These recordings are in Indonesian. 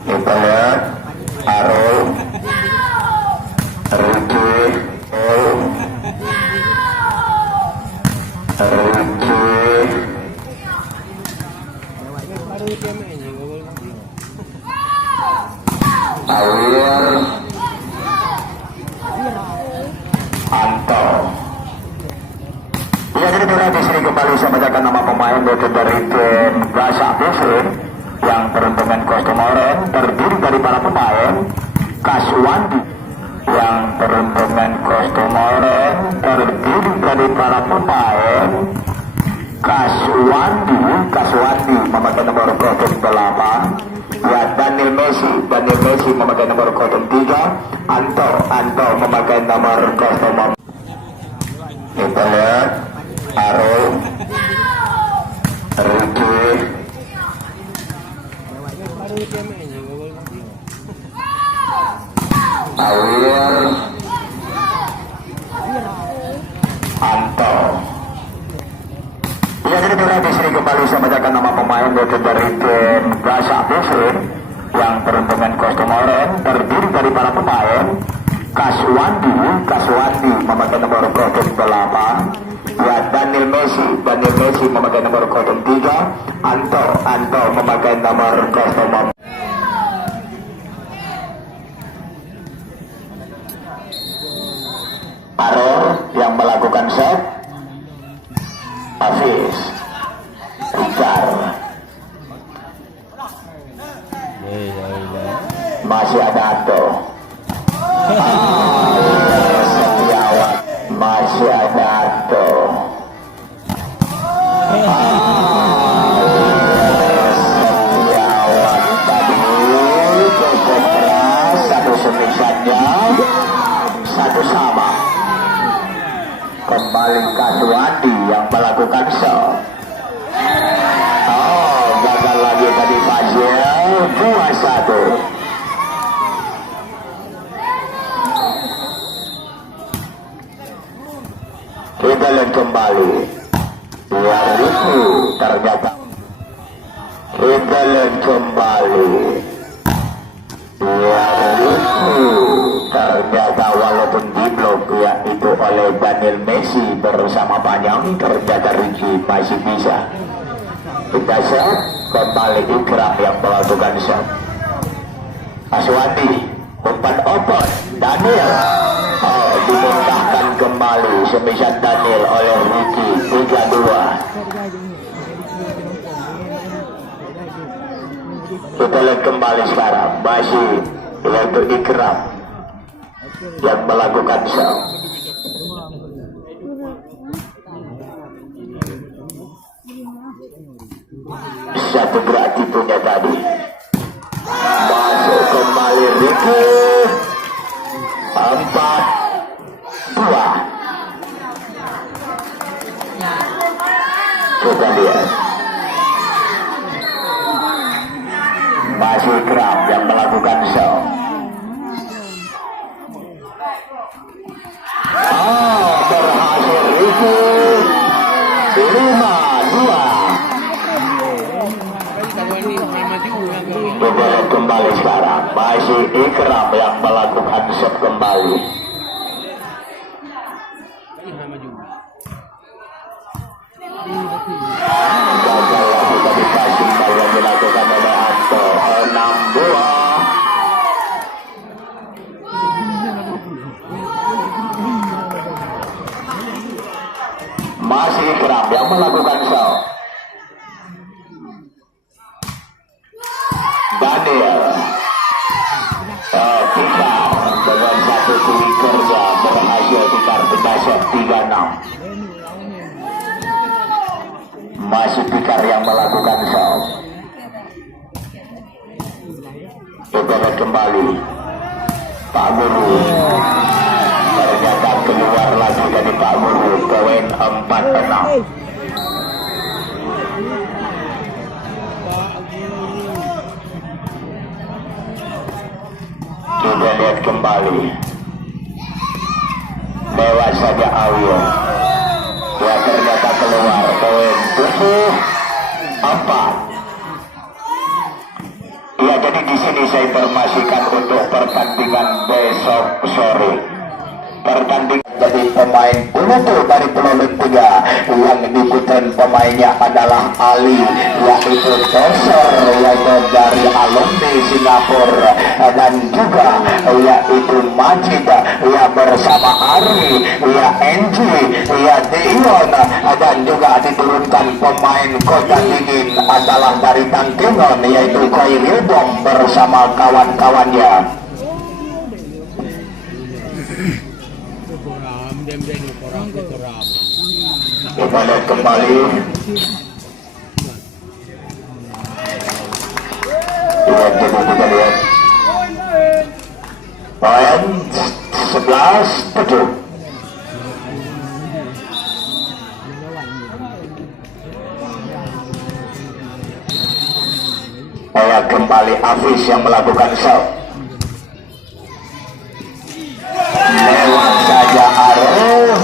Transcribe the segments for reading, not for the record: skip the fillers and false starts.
Kita lihat Arul, Ricky, Awir, Anto. Ya, jadi kita di sini kembali saya bacakan nama pemain yaitu dari tim Gaza BV yang beruntungan kostum oranye, terdiri dari para pemain Kaswandi yang beruntungan kostum oranye, terdiri dari para pemain Kaswandi memakai nomor kostum 8, ya Daniel Messi memakai nomor kostum 3, Anto memakai nomor kostum 4. Kita lihat Arul, Ricky, Awir, Anto. Ya, jadi kita di sini kembali saya bacakan nama pemain yaitu dari tim Gaza BV yang beruntungan kostum oranye, terdiri dari para pemain Kaswandi memakai nomor kostum 8, ya Daniel Messi memakai nomor kostum 3, Anto memakai nomor kostum 4. Aror yang melakukan set, Hafiz, Rikar, masih ada Anto, Setiawan, masih ada Anto, Setiawan tadi cukup keras, satu semisannya, satu sama. Kembali Kaswandi yang melakukan shot. Gagal lagi tadi Fazil, 2-1. Kita lihat kembali. Yang itu ternyata. Kita lihat kembali. Yang itu ternyata walaupun diblok yaitu oleh Daniel Messi bersama Panjang, ternyata Ricky masih bisa. Kita shot, kembali Ikram yang melakukan shot. Aswandi, umpan open, Daniel. Dimuntahkan kembali semisal Daniel oleh Ricky, 3-2. Kita lihat kembali sekarang, masih yaitu Ikram yang melakukan shot. Satu berarti punya tadi. Masuk kembali Ricky, 4-2. Kita lihat masih Ikram yang melakukan shot. Berhasil Ricky, 5-2. Kita lihat kembali sekarang, masih Ikram yang melakukan shot kembali. Gagal lagi tadi passing ball yang dilakukan oleh Anto, 6-2. Masih Ikram yang melakukan shot. Daniel Pikar dengan satu klik kerja berhasil Pikar shot 3-6. Masih Pikar yang melakukan shot. Kita lihat kembali Pak Guru, ternyata keluar lagi dari Pak Guru, poin 4-6. Kita lihat kembali, lewat saja Awil, ya ternyata keluar, poin 7-4. Ya, jadi di sini saya informasikan untuk pertandingan besok sore. Pertandingan jadi pemain penutup dari Pulau 3 yang diikuti pemainnya adalah Ali, yaitu Tosor, yaitu dari alumni Singapura, dan juga yaitu Majid ya bersama Ari, ya Enji, ya Dion, dan juga diturunkan pemain Kota Dingin adalah dari Tangkingon, yaitu Khairidom bersama kawan-kawannya. Kita lihat kembali. Kita lihat poin 11-7. Kembali Hafiz yang melakukan shot. Lewat saja Arul,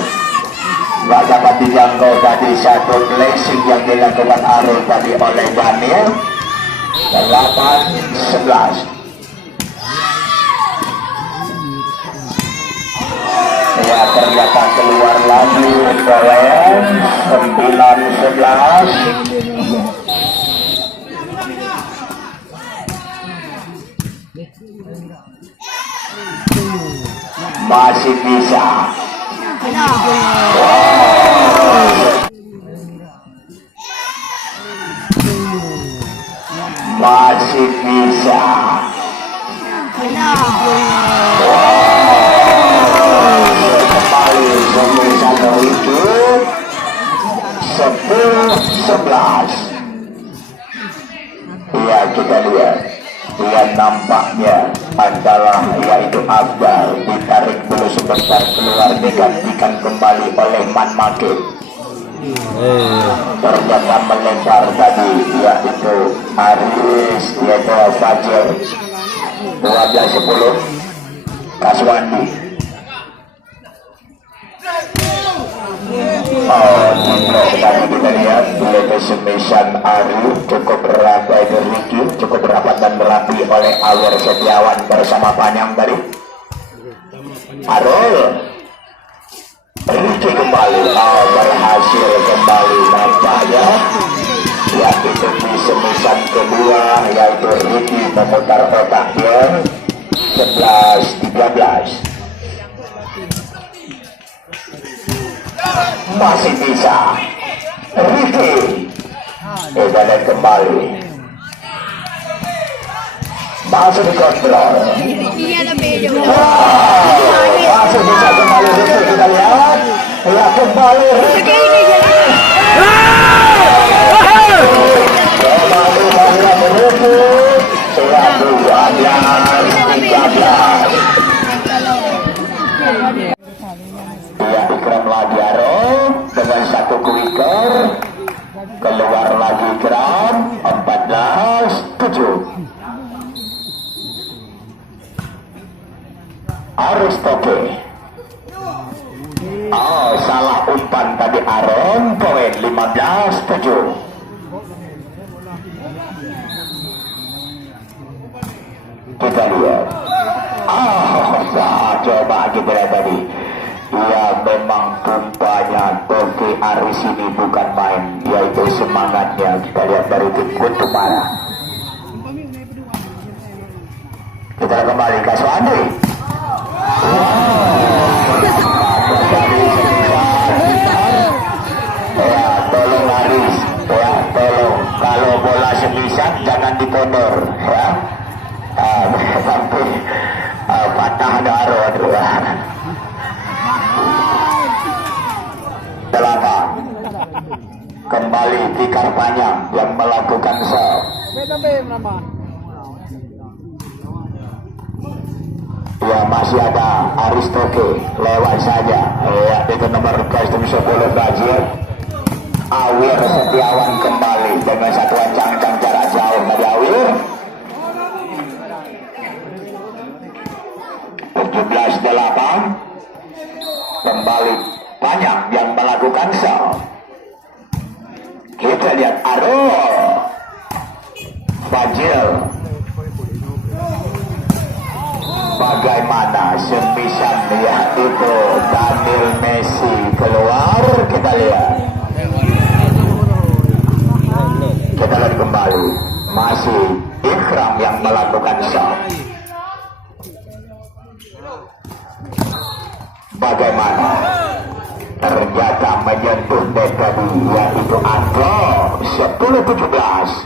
nggak dapat dijangkau tadi satu blessing yang dilakukan Arul tadi oleh Daniel. 8-11. Ya, ternyata keluar lagi poin 9-11. Masih bisa. Masih bisa. Kembali semisal hidup 10-11. Ya, kita lihat. Yang nampaknya adalah yaitu Abdal ditarik dulu sebentar keluar, digantikan kembali oleh Man Makib. Ternyata melempar tadi yaitu Aris, yaitu Fajr. 12-10 Kaswandi. Tadi kita lihat yaitu Semisan Ari cukup berapai Ricky, cukup berapat dan berapi oleh Awir Setiawan bersama Panyang tadi. Arul Ricky kembali, berhasil kembali nampaknya yaitu di Semisan kedua, yaitu Ricky memutar otaknya. 11-13. Masih bisa Ricky dan kembali masih dikontrol. Masih bisa kembali Ricky, kita lihat ya kembali Ricky Ikram lagi Arul dengan satu quicker, keluar lagi Ikram. 14-7. Aristoke. Salah umpan tadi Aron, poin 15-7. Kita lihat. Coba kita lihat tadi. Ya, memang pumpanya Toke Aris ini bukan main, yaitu semangatnya. Kita lihat dari tim Kutumara. Kita kembali ke Swandi. Ya, tolong Aris, ya tolong. Kalau bola semisal jangan dipodor, ya. Sampai patah daro dua. 8. Kembali tikar panjang yang melakukan serve. Ya, masih ada Aristoke lewat saja. Ya, itu nomor kostum 10 Brazil. Awir Setiawan kembali dengan satu ancang-ancang jarak jauh dari Awir. 17-8. Kembali banyak yang melakukan serve. Kita lihat Arul Fajil Bagaimana semisal yaitu Daniel Messi keluar, kita lihat. Kita lihat kembali, masih Ikram yang melakukan shot. Bagaimana ternyata menyentuh net tadi, yaitu Andro 10-17.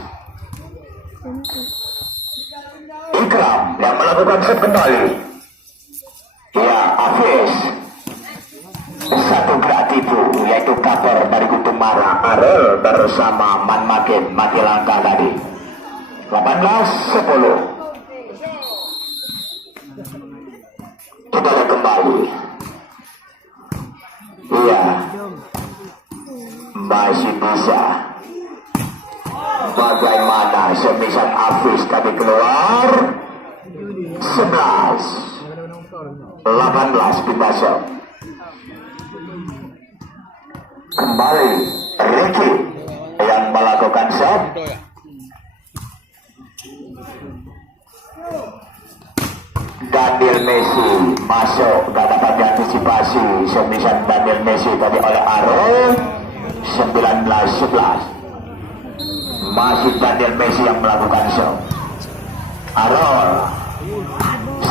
Ikram yang melakukan shot kembali. Ya, Hafiz. Satu gerak tipu, yaitu cover dari Kutumara. Arel bersama Man Makin mati langkah tadi. 18-10. Kita lihat kembali. Iya, masih bisa. Bagaimana semisal Hafiz tadi keluar. 11 18 pindah shot. Kembali Ricky yang melakukan shot. Daniel Messi masuk, gak dapat diantisipasi semisal Daniel Messi tadi oleh Arul. 19-11. Masih Daniel Messi yang melakukan shot. Arul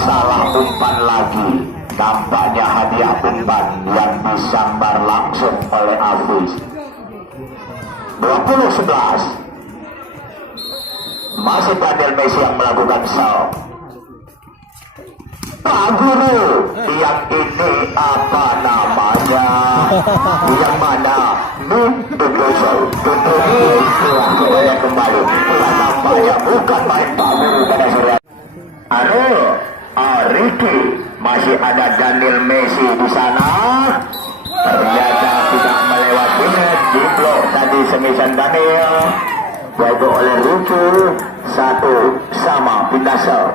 salah umpan lagi. Nampaknya hadiah umpan yang disambar langsung oleh Hafiz. 20-11. Masih Daniel Messi yang melakukan shot. Pak Guru, yang ini apa namanya? Yang mana? Kembali kembali. Nampaknya bukan main Pak Guru pada sore. Ricky, masih ada Daniel Messi di sana. Ternyata tidak melewati di blok tadi semisal Daniel, yaitu oleh Ricky. 1-1 pindah shot.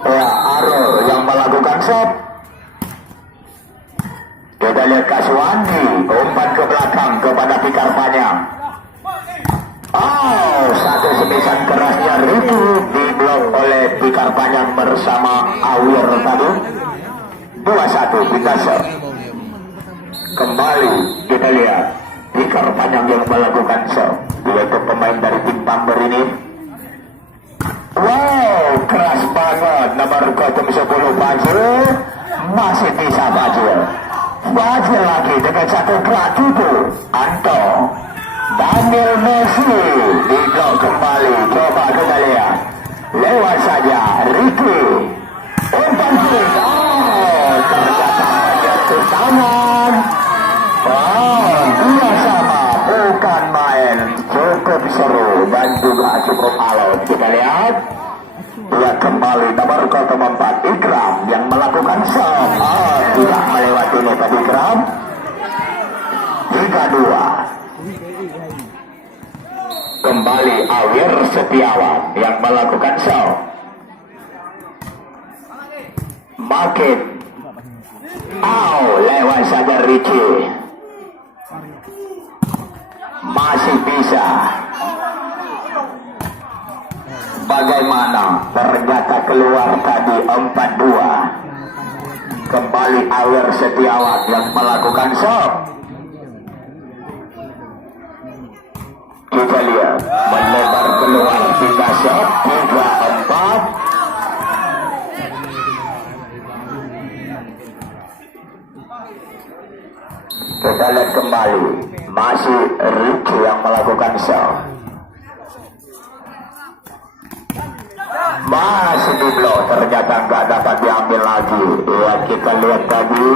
Ya, Arul yang melakukan shot. Kita lihat Kaswandi, umpan ke belakang kepada Pikar Panjang. Satu semisal kerasnya Ricky diblok oleh Pikar Panjang bersama Awir tadi. 2-1 pindah shot. Kembali kita lihat Pikar Panjang yang melakukan shot, yaitu pemain dari tim Pamber ini. Wow, keras banget nomor 10 Fajil. Masih bisa Fajil lagi dengan satu gerak itu. Anto Daniel Messi diblok kembali. Coba kita lihat, lewat saja Ricky. Umpan kiri, ternyata menyentuh tangan. Dia sama, bukan main. Cukup seru dan juga cukup alot. Kita lihat, dia kembali nomor 04 Ikram yang melakukan shot. Tidak melewati net Ikram. 3-2. Kembali Awir Setiawan yang melakukan shot. Makin lewat saja Ricky. Masih bisa. Bagaimana ternyata keluar tadi 4-2. Kembali Awir Setiawan yang melakukan shot. Kita lihat melebar keluar 3 shot. 3-4. Kita lihat kembali, masih Ricky yang melakukan shot. Masih di blok, ternyata nggak dapat diambil lagi. Ya, kita lihat tadi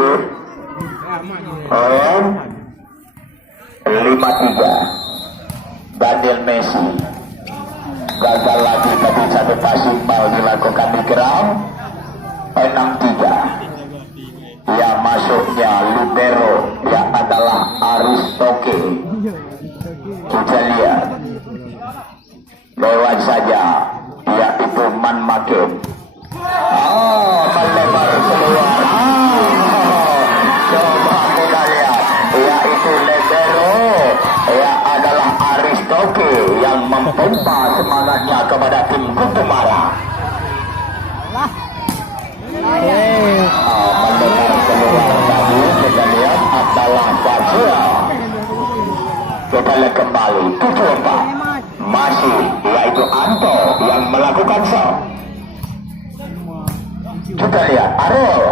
5-3. Daniel Messi gagal lagi tadi, satu passing ball dilakukan di Ikram. 6-3. Ya, masuknya libero yang adalah Aristoke. Kita lihat lewat saja, yaitu Man Makin. Melebar keluar. Coba kita lihat, yaitu libero ya adalah Aristoke yang mempompa semangatnya kepada tim Kutumara. mendengar keluar tadi kita lihat adalah Brazil. Kita lihat kembali 74 masih yaitu Anto yang melakukan serve. Kita lihat Ariel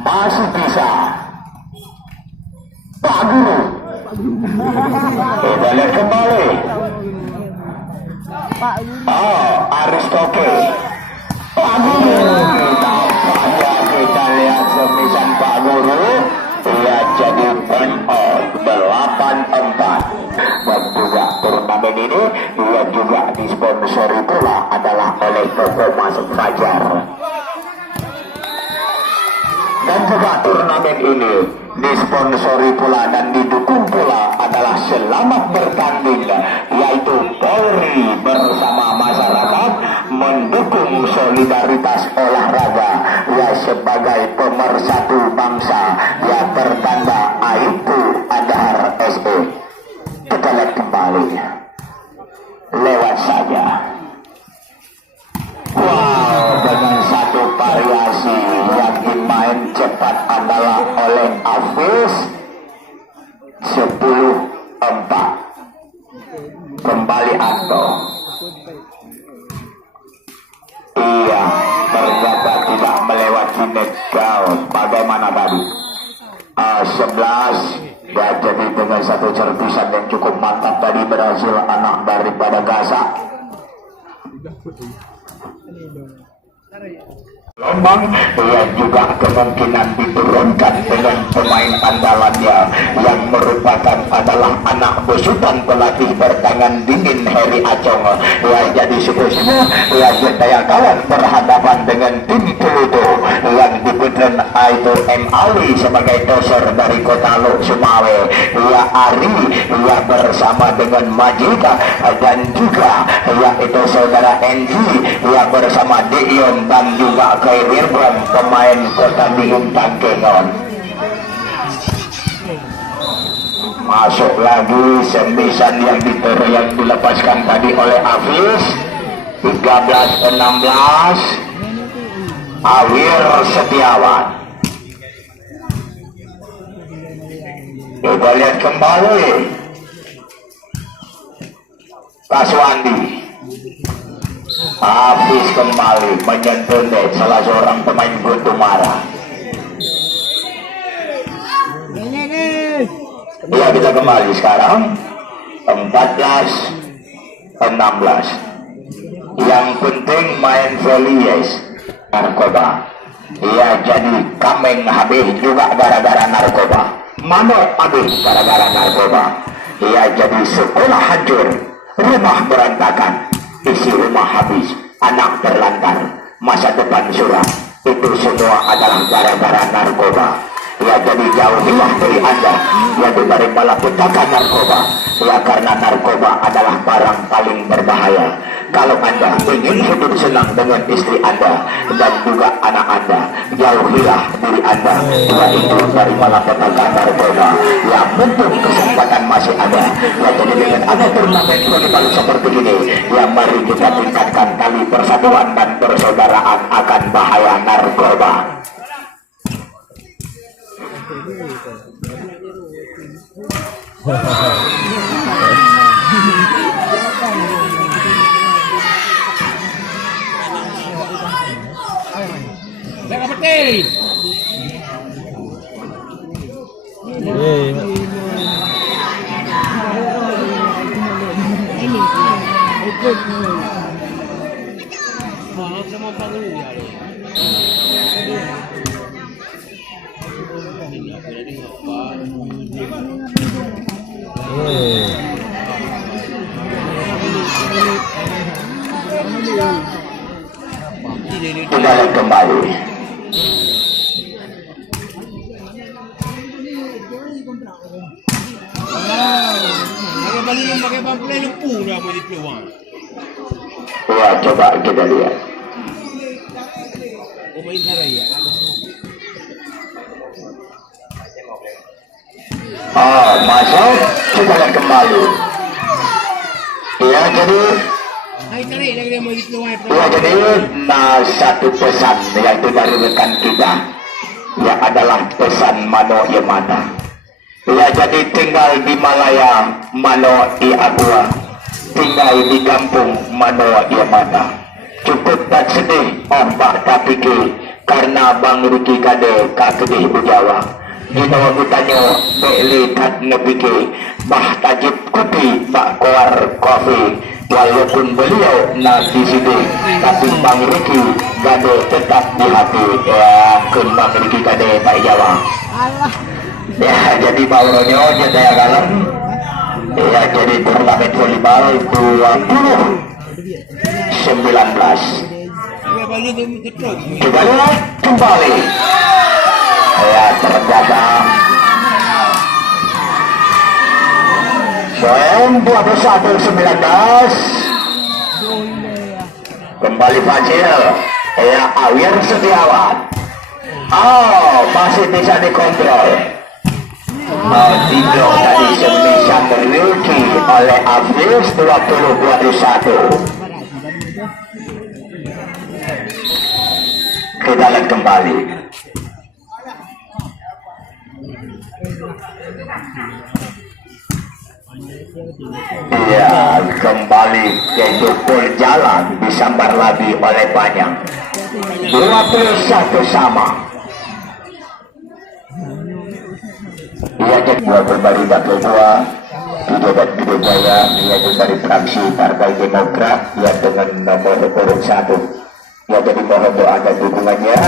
masih bisa Pak Guru. Kita lihat kembali Aristoke Pak Guru. Kita lihat semisan Pak Guru ia jadi point out 8-4. Dan juga turnamen ini ia juga disponsori pula adalah oleh Toko Masuk Fajar. Dan juga turnamen ini disponsori pula dan didukung pula adalah Selamat Bertanding, yaitu Polri bersama masyarakat mendukung solidaritas olahraga ya sebagai pemersatu bangsa yang bertanda Aibtu Adhar SE. Kita lihat kembali lewat saja. Wow, dengan satu variasi yang dimain cepat adalah oleh Hafiz 10-4. Kembali Anto. Iya, ternyata tidak melewati net down. Bagaimana tadi? 11 dan jadi dengan satu servisan yang cukup mantap tadi berhasil anak daripada Gaza. Lombang yang juga kemungkinan diturunkan dengan pemain andalannya yang merupakan adalah anak besutan pelatih bertangan dingin Heri Acong ya jadi semua ya daya kawan berhadapan dengan tim Pluto yang dipimpin itu M. Ali sebagai doser dari Kota Luk Sumawe ya Ari ya bersama dengan Majika dan juga ya itu saudara Enji ya bersama Dion dan juga Irwan pemain Kota Dingin Tangkengon. Masuk lagi sembisan yang dilepaskan tadi oleh Hafiz 13-16 Awir Setiawan. Coba lihat kembali Kaswandi. Hafiz kembali menyentuh net salah seorang pemain Gutumara. Ya kita kembali sekarang 14-16. Yang penting main volley narkoba. Ya jadi Kameng habis juga gara-gara narkoba. Mamot habis gara-gara narkoba. Ya jadi sekolah hancur, rumah berantakan. Isi rumah habis, anak terlantar, masa depan suram. Itu semua adalah gara-gara narkoba. Ya jadi jauhilah dari Anda yang dari malapetaka narkoba. Ya karena narkoba adalah barang paling berbahaya. Kalau Anda ingin hidup senang dengan istri Anda dan juga anak Anda, jauhilah diri Anda yaitu dari malapetaka narkoba. Ya mumpung kesempatan masih ada. Ya jadi dengan ada turnamen volleyball seperti ini, ya mari kita tingkatkan tali persatuan dan persaudaraan akan bahaya narkoba. Kita kembali. Ya coba kita lihat. Masuk, kita lihat kembali. Ya jadi Ya, jadi satu pesan yaitu dari rekan kita yang adalah pesan Mano Yamada. Ya, jadi tinggal di Malaya Mano Iagua, tinggal di kampung Mano Yamada. Cukup tak sedih ombak tak pikir karena Bang Riki kade kakedih bujawa. Dino gutanyo beli tak nepikir bah tajib kopi bak koar kopi. Walaupun beliau nak di sini, tapi Bang Riki kade tetap di hati. Ya, kun Bang Riki kade tak jawa. Ya, jadi bauronyo jaya galam. Ya, jadi turnamen volleyball 2019. Kita lihat kembali. Ya, terjaga. Poin 21-19. Kembali Fajil. Ya, Awir Setiawan. Oh, masih bisa dikontrol. Tinjau tadi bisa terluki oleh Afis 20-21. Kita lihat kembali. Ya, kembali yaitu full jalan disambar lagi oleh banyak. 21 sama. Ia jadi dua berbagi bakal dua. Video dan video jaya yaitu dari fraksi Partai Demokrat yang dengan nomor urut 1. Ya, jadi mohon doa dan dukungannya.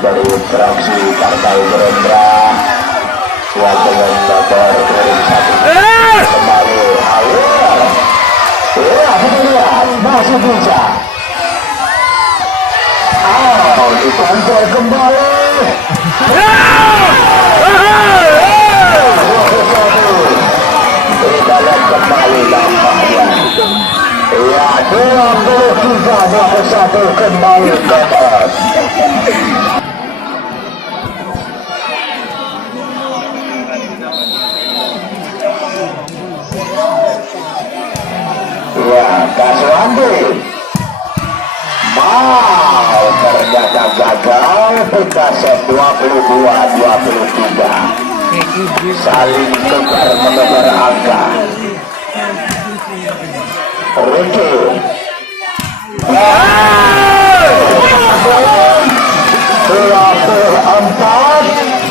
Dari fraksi Partai Gerindra yang dengan nomor urut 1 kembali awal. Ya, kita lihat masih bisa. Oh, dikontrol kembali. Kita lihat kembali nampaknya. Ya, 23-21 kembali dapat. Ya, Kaswandi. Wow, ternyata gagal. Kita set 22-23. Saling mengejar angka. Riki. Empat,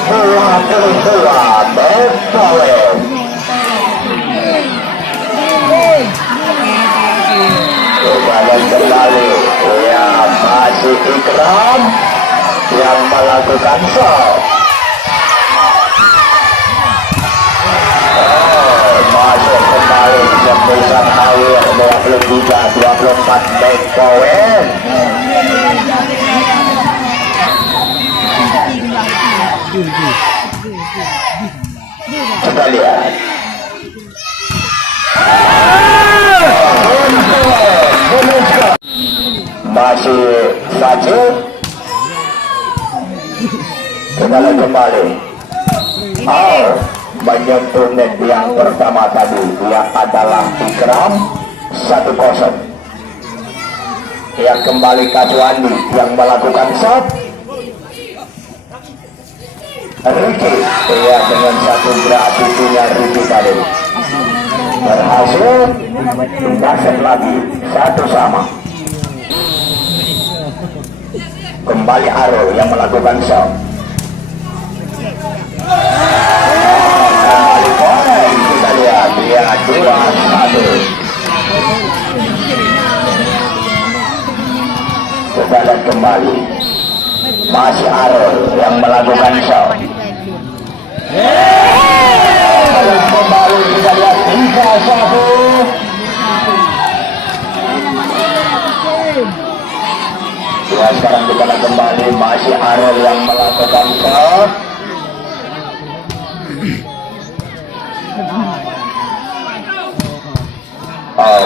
22, berpoin. Kembali kembali, ya masih Ikram yang melakukan show. Masuk kembali sembusan Awir 23-24 back poin. Kita lihat. Masih Fajil. Kita lihat kembali. Oh, menyentuh net yang pertama tadi yang adalah Ikram 1-0. Yang kembali Kaswandi yang melakukan shot. Riki ya dengan satu berarti punya Riki tadi berhasil dapat lagi 1-1. Kembali Arul yang melakukan shot. Kembali poin, kita lihat dia 2-1. Kita lihat kembali masih Arul yang melakukan shot. Kembali kita lihat 3-1. Ya, sekarang kita lihat kembali masih Arul yang melakukan shot.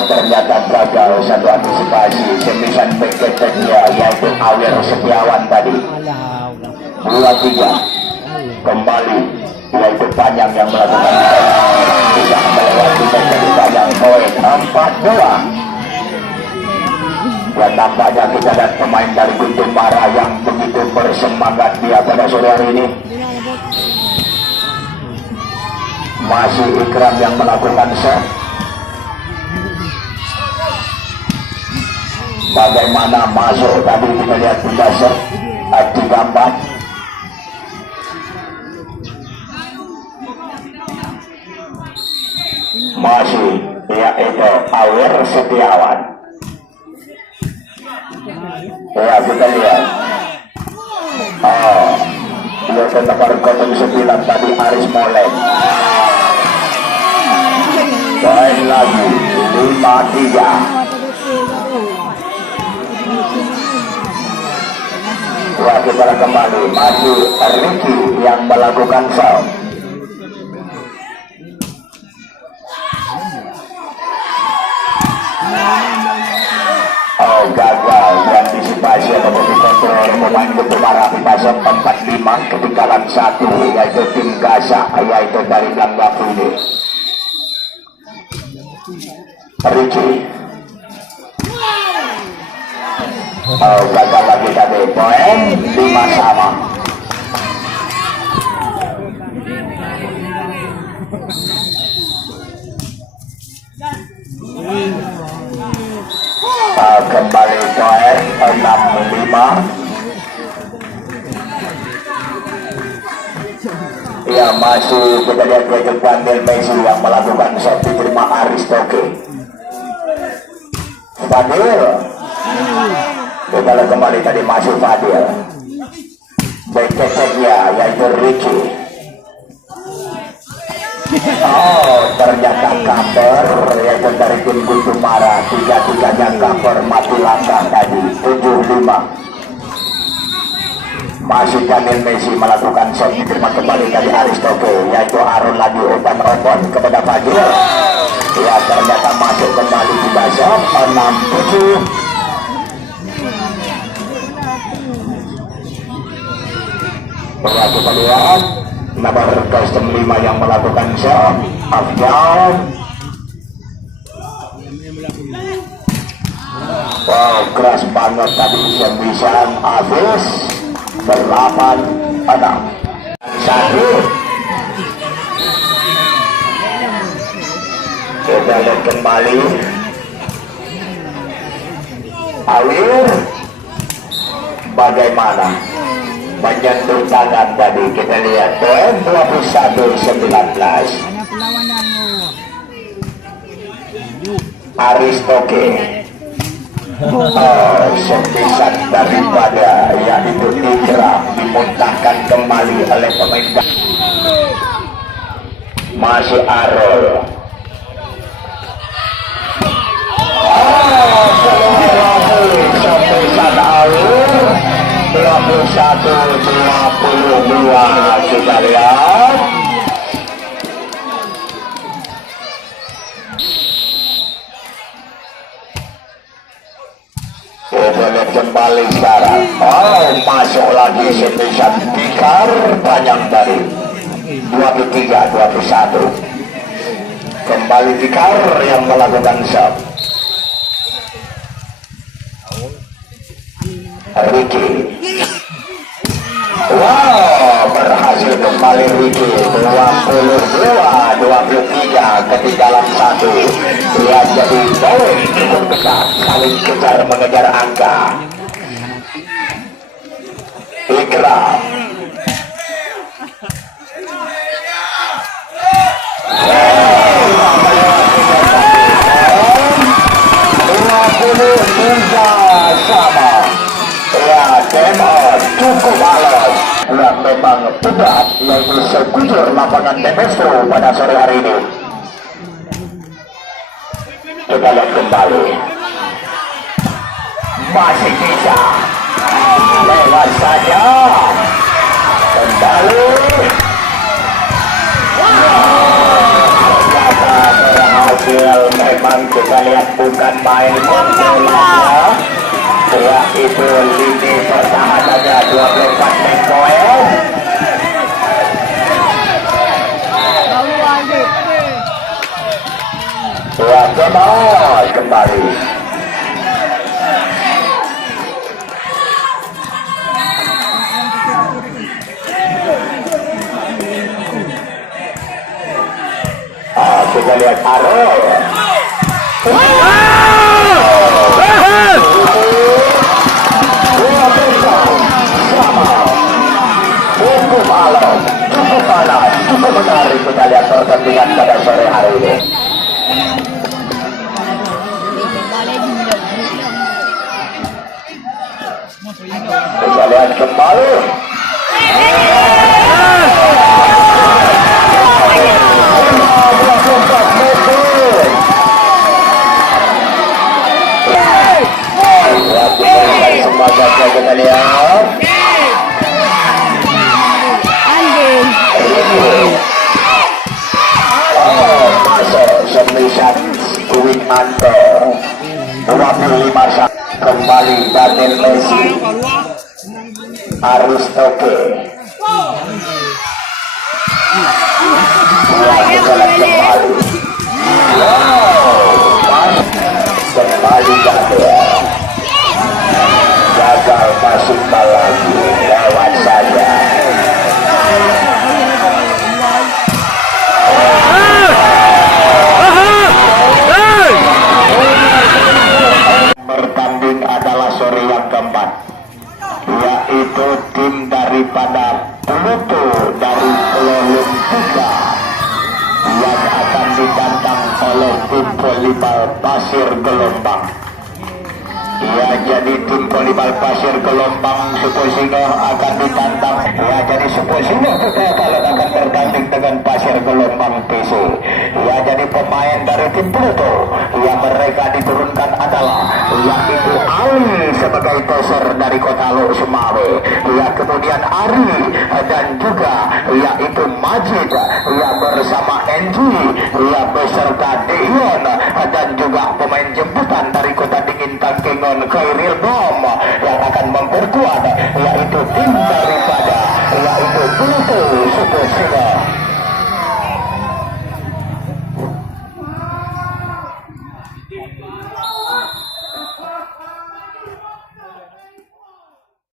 ternyata gagal satu antisipasi semisan back-backnya yaitu Awir Setiawan tadi. 2-3 kembali yaitu Panjang yang melakukan tidak melewati menjadi Panjang poin 4-2. Dan tampaknya kita dan pemain dari Gunung Mara yang begitu bersemangat dia pada sore hari ini. Masih Ikram yang melakukan set. Bagaimana masuk tadi kita lihat kita set 3-4. Masih yaitu Awir Setiawan. Ya kita lihat. Dia tetap berkotong 9 tadi Aris Molek. Poin lagi 5-3. Wah kita kembali masih Ricky yang melakukan foul. Gagal diantisipasi atau dikontrol pemain Ketumara di pasang 45 ketinggalan 1 yaitu tim Gaza yaitu dari Langgafu ini. Ricky gagal lagi tadi poin 5 sama. Kembali poin 6-5. Ya masih kita lihat Wajib Bandel Messi yang melakukan shot diterima Aristoke Fadil. Kita lihat kembali tadi masih Fadil. Back-backnya yaitu Ricky. Ternyata cover yaitu dari tim Guntumara. 3-3-nya cover mati langkah tadi 7-5. Masih Daniel Messi melakukan shot diterima kembali dari Aristoke yaitu Aaron lagi open kepada Fadil. Ya ternyata masuk kembali di basah 6-7. Ya kita lihat nomor custom 5 yang melakukan shot Afjan. Wow keras banget tadi sembilan Hafiz 8-6 1. Kita lihat kembali Awir bagaimana menyentuh tangan tadi. Kita lihat poin 21-19. Aristoke sembilan daripada yaitu Ikram dimuntahkan kembali oleh pemain. Masih Arol. Sampai saat Arol 21-22 kita lihat. Kita lihat kembali sekarang. Masuk lagi spesial Tikar banyak dari 23-21. Kembali Tikar yang melakukan shot. Ricky. Wow, berhasil kembali Ricky 22-23 ketinggalan 1. Dia jadi poin cukup besar, saling kejar mengejar angka. Ikram. Sama. Ya, Demon cukup halus. Dan memang berat yaitu sekujur lapangan Demestro pada sore hari ini. Kita lihat kembali. Masih bisa. Lewat saja. Kembali. Skill memang kita lihat bukan main bola, yaitu lini pertahanannya 24 poin. Ya, kembali. Kita lihat Arul. Cukup menarik kita lihat pertandingan pada sore hari ini. Kita lihat kembali. Semangatnya kita lihat. Masuk Sembilan Wimanto 25 kembali Daniel Messi Aristoke kembali Daniel gagal masuk lagi lewat saja. Bertanding adalah sore yang keempat, yaitu tim daripada Pluto dari Pelolong 3 yang akan ditantang oleh tim volleyball Pasir Gelombang. Ya, jadi tim volleyball Pasir Gelombang Suposingo akan ditantang. Ya, jadi Suposingo kalau akan bertanding dengan Pasir Gelombang PC. Ya, jadi pemain dari tim Pluto yang mereka diturunkan adalah yaitu Ali sebagai toser dari Kota Lok Sumawe. Ya, kemudian Ari dan juga yaitu Majid ya bersama Enji ya beserta Deon dan juga pemain jemputan dari Kota Dingin Tangkingon Khairil Bom yang akan memperkuat yaitu tim daripada yaitu Pluto Suposingo.